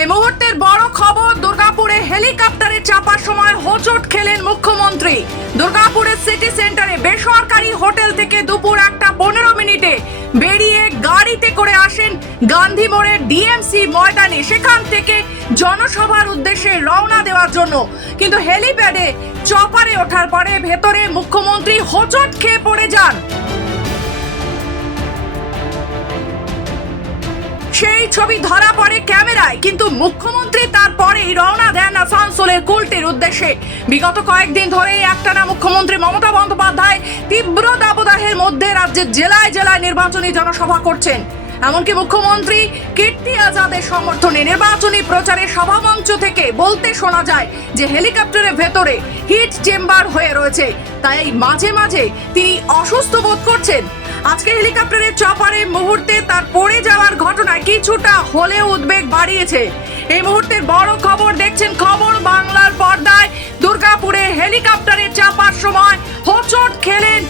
এই মুহূর্তের বড় খবর, দুর্গাপুরে হেলিকপ্টারে চাপার সময় হোঁচট খেলেন মুখ্যমন্ত্রী। দুর্গাপুরের সিটি সেন্টারে বেসরকারি হোটেল থেকে দুপুর 1:15 বেরিয়ে গাড়িতে করে আসেন গান্ধী মোড়ের ডিএমসি ময়দানে, সেখান থেকে জনসভার উদ্দেশ্যে রওনা দেওয়ার জন্য। কিন্তু হেলিপ্যাডে চপারে ওঠার পরে ভেতরে মুখ্যমন্ত্রী হোঁচট খেয়ে পড়ে যান। সেই ছবি ধরা পড়ে ক্যামেরায়, কিন্তু মুখ্যমন্ত্রী তারপরেই রওনা দেন আসানসোলের কুলটির উদ্দেশ্যে। বিগত কয়েকদিন ধরে একটানা মুখ্যমন্ত্রী মমতা বন্দ্যোপাধ্যায় তীব্র দাবদাহের মধ্যে রাজ্যের জেলায় জেলায় নির্বাচনী জনসভা করছেন। এমনকি মুখ্যমন্ত্রী কীর্তি আজাদের সমর্থনে নির্বাচনী প্রচারে সভামঞ্চ থেকে বলতে শোনা যায় যে হেলিকপ্টারের ভেতরে হিট চেম্বার হয়ে রয়েছে, তাই মাঝে মাঝে তিনি অসুস্থ বোধ করছেন। আজকে হেলিকপ্টারের চপারে মুহূর্তে তার পড়ে যাওয়ার ঘটনায় কিছুটা হলেও উদ্বেগ বাড়িয়েছে। এই মুহূর্তের বড় খবর দেখছেন খবর বাংলার পর্দায়। দুর্গাপুরে হেলিকপ্টারে চাপার সময় হোঁচট খেলেন